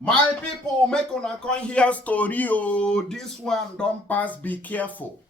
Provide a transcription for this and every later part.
My people, make una come hear story. Oh, this one don't pass. Be careful.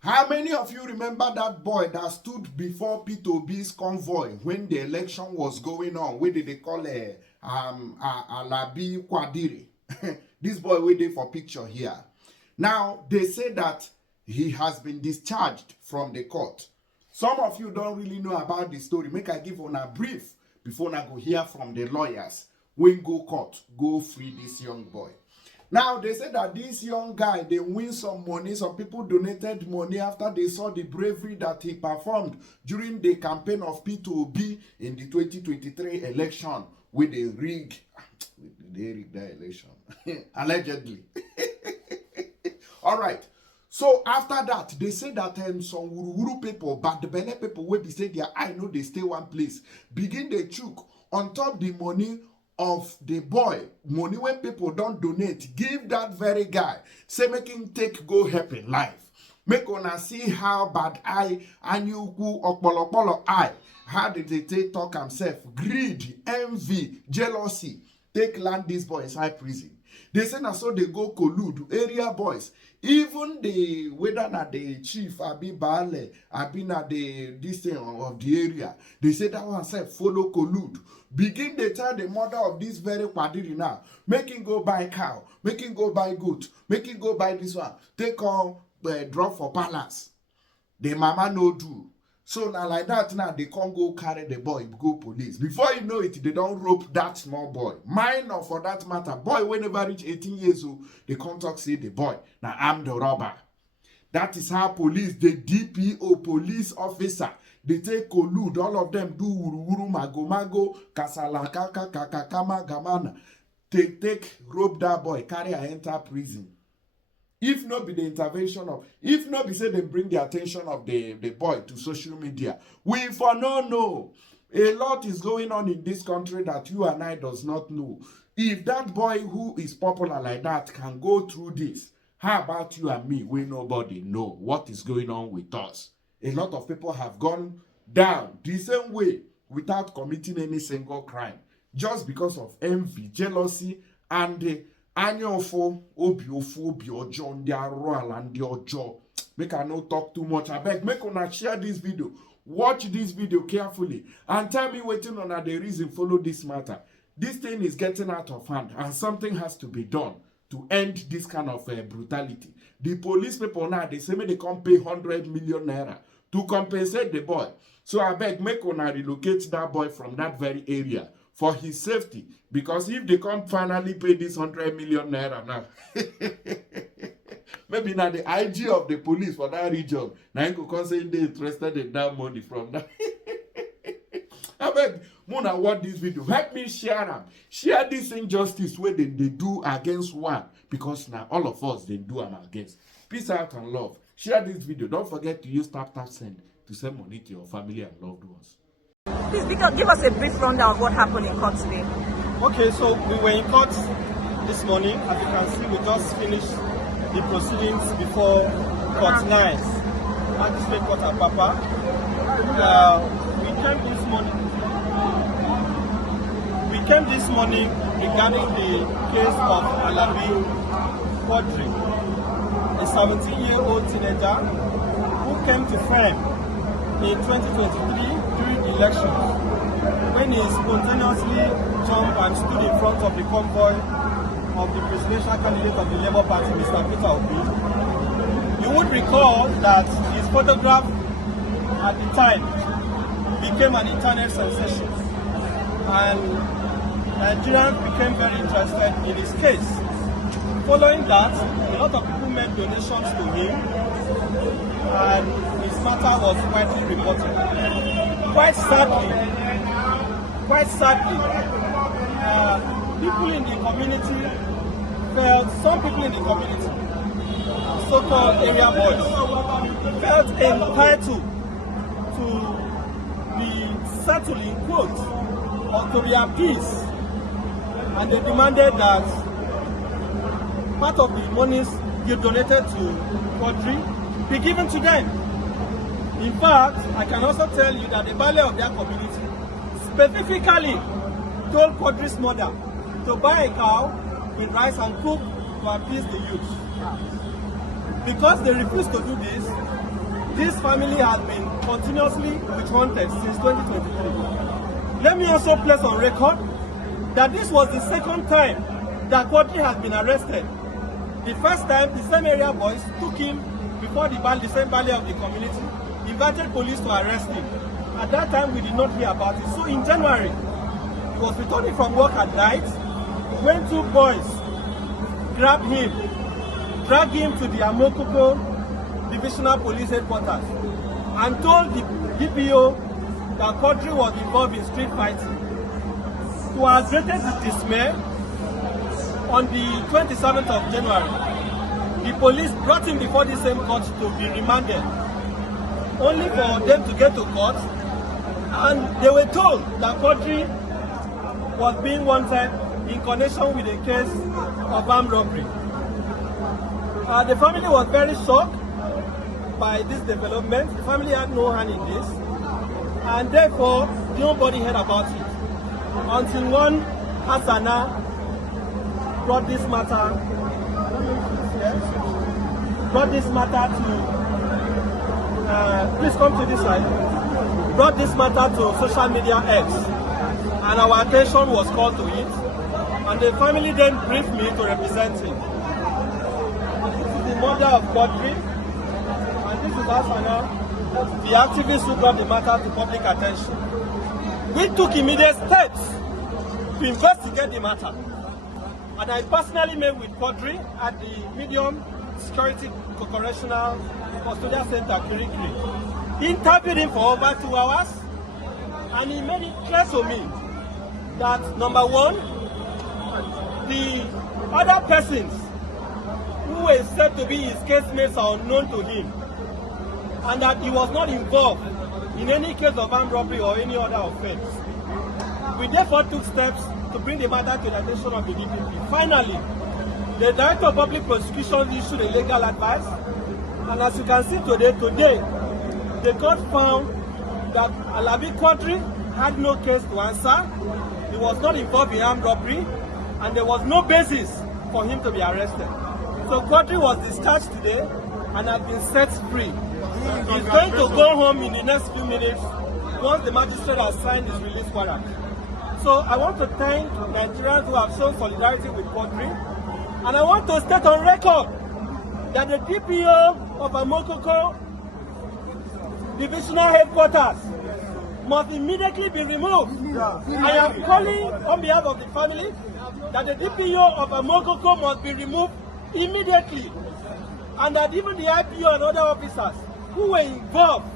How many of you remember that boy that stood before P2B's convoy when the election was going on? What did they call it? Alabi Kwadiri. This boy waiting for picture here. Now, they say that he has been discharged from the court. Some of you don't really know about the story. Make I give on a brief before I go hear from the lawyers. When go court, go free this young boy. Now, they said that this young guy, they win some money. Some people donated money after they saw the bravery that he performed during the campaign of P2B in the 2023 election with the rig. They rigged that election. Allegedly. All right. So after that, they say that some wuru people, but the belle people wey be say their eye no dey stay one place, begin dey chook on top the money of the boy, money when people don't donate, give that very guy, say make him take go help in life. Make una see how bad eye and you go okpolokpolo eye. How did they take talk himself? Greed, envy, jealousy, take land this boy inside prison. They say na so they go collude area boys. Even the whether na the chief abi baale abi na the this thing of the area, they say that one self follow collude. Begin they tell the mother of this very Kwadiri now, make him go buy cow, make him go buy goat, make him go buy this one, take on drop for palace. The mama no do. So now like that now they can't go carry the boy, go police. Before you know it, they don't rope that small boy. Minor for that matter. Boy, whenever reach 18 years old, they can't talk say the boy. Now I'm the robber. That is how police, the DPO police officer, they take collude. All of them do uru mago kasalaka kakakama gamana. They take rope that boy, carry and enter prison. If not be the intervention of, if not be say they bring the attention of the boy to social media, we for no know. A lot is going on in this country that you and I does not know. If that boy who is popular like that can go through this, how about you and me? We nobody know what is going on with us. A lot of people have gone down the same way without committing any single crime. Just because of envy, jealousy, and the anyofo obi ojo ndị arụ ala ndị ọjọọ. Make I not talk too much. I beg, make una share this video. Watch this video carefully and tell me waiting on the reason follow this matter. This thing is getting out of hand and something has to be done to end this kind of brutality. The police people now, they say they can't pay 100 million naira to compensate the boy. So I beg, make una relocate that boy from that very area for his safety, because if they can't finally pay this 100 million naira now, maybe now the IG of the police for that region, now you could say they interested in that money from that. I beg, Mona, watch this video. Help me share them. Share this injustice where they do against one, because now all of us, they do them against. Peace out and love. Share this video. Don't forget to use tap send to send money to your family and loved ones. Please give us a brief rundown of what happened in court today. Okay, so we were in court this morning. As you can see, we just finished the proceedings before Court 9, Magistrate Court Apapa. We came this morning regarding the case of Alabi Kwadiri, a 17-year-old teenager who came to Fron in 2023 during the elections, when he spontaneously jumped and stood in front of the convoy of the presidential candidate of the Labour Party, Mr. Peter Obi. You would recall that his photograph at the time became an internet sensation, and Nigerians became very interested in his case. Following that, a lot of people made donations to him, and his matter was widely reported. Quite sadly, people in the community some people in the community, so-called area boys, felt entitled to be settled in quotes or to be appeased, and they demanded that part of the monies you donated to Kwadiri be given to them. In fact, I can also tell you that the value of their community specifically told Kwadiri's mother to buy a cow with rice and cook to appease the youth. Because they refused to do this family has been continuously witch-hunted since 2023. Let me also place on record that this was the second time that Quadri has been arrested. The first time, the same area boys took him before the same valley of the community, invited police to arrest him. At that time, we did not hear about it. So in January, he was returning from work at night when two boys grabbed him, dragged him to the Amokoko Divisional Police Headquarters and told the DPO that Quadri was involved in street fighting. To our greatest dismay, on the 27th of January, the police brought him before the same court to be remanded, only for them to get to court, and they were told that Quadri was being wanted in connection with a case of armed robbery. The family was very shocked by this development. The family had no hand in this, and therefore nobody heard about it until one Hassana brought this matter to please come to this side. Brought this matter to social media X, and our attention was called to it, and the family then briefed me to represent him. This is the mother of Quadri, and this is Hassana, the activist who brought the matter to public attention. We took immediate steps to investigate the matter, and I personally met with Quadri at the Medium Security Correctional Custodial Center, Kirikiri. Interviewed him for over 2 hours, and he made it clear to me that, number one, the other persons who were said to be his casemates are unknown to him, and that he was not involved in any case of armed robbery or any other offense. We therefore took steps to bring the matter to the attention of the DPP. Finally, the Director of Public Prosecution issued a legal advice, and as you can see today, the court found that Alabi Quadri had no case to answer, he was not involved in armed robbery, and there was no basis for him to be arrested. So Quadri was discharged today and has been set free. He's going to go home in the next few minutes once the magistrate has signed his release warrant. So I want to thank Nigerians who have shown solidarity with Quadri, and I want to state on record that the DPO of Amokoko Divisional Headquarters must immediately be removed. I am calling on behalf of the family that the DPO of Amokoko must be removed immediately, and that even the IPO and other officers who were involved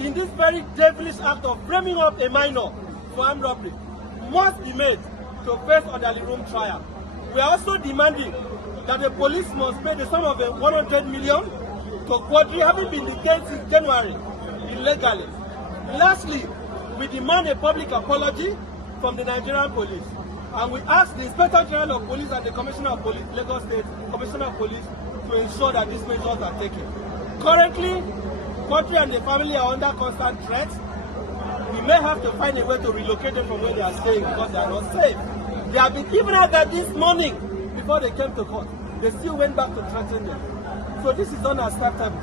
in this very devilish act of framing up a minor for armed robbery must be made to face orderly room trial. We are also demanding that the police must pay the sum of 100 million to Quadri, having been detained since January illegally. Lastly, we demand a public apology from the Nigerian police, and we ask the Inspector General of Police and the Commissioner of Police, Lagos State Commissioner of Police, to ensure that these measures are taken. Currently, Quadri and the family are under constant threat. We may have to find a way to relocate them from where they are staying because they are not safe. They have been even out there this morning before they came to court. They still went back to threaten them. So this is unacceptable.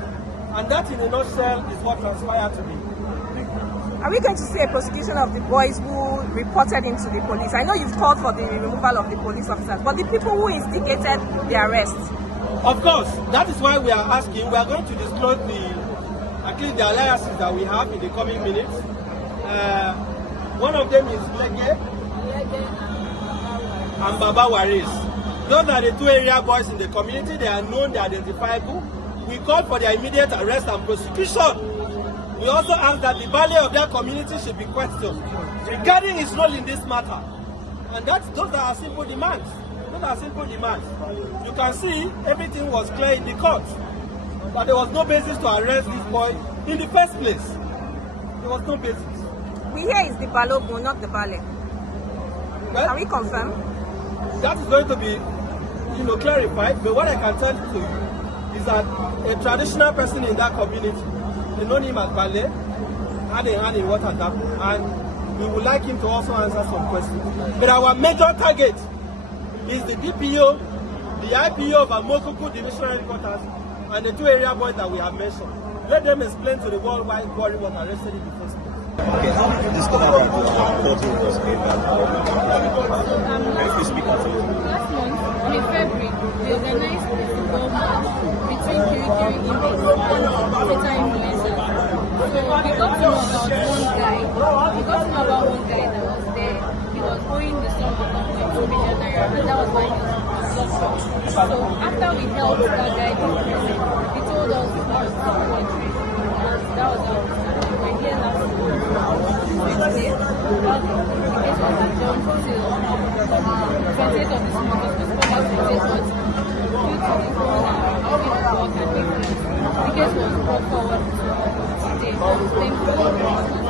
And that in a nutshell is what transpired today. Are we going to see a prosecution of the boys who reported into the police? I know you've called for the removal of the police officers, but the people who instigated the arrest? Of course, that is why we are asking. We are going to disclose at least the alliances that we have in the coming minutes. One of them is Lege and Baba Waris. Those are the two area boys in the community. They are known, they are identifiable. We call for their immediate arrest and prosecution. We also ask that the value of their community should be questioned regarding his role in this matter. And those are our simple demands. Those are simple demands. You can see everything was clear in the court. But there was no basis to arrest this boy in the first place. There was no basis. We hear it's the Balogun, not the Bale. Well, can we confirm? That is going to be, clarified. But what I can tell to you is that a traditional person in that community, they know him as Bale, had a hand in what has happened, and we would like him to also answer some questions. But our major target is the DPO, the IPO of Amokuku Divisional Headquarters, and the 2 area boys that we have mentioned. Let them explain to the world why Quarry was arrested in the first place. Okay, how did you discover that Quarry was made bad? Can you please speak on it? Last month, in February, we organized a football match between Kirikiri Image and Teta Influencers. So we got to know about one guy. That was there. He was owing the sum of 1.2 million naira, and that was why he was locked up. So after we helped that guy in prison, he told us he was country. And that was how we started. We're here last month. The case was adjourned till 28th of this month, of this month, due to the corona, work and the case was brought forward to today. Thank you.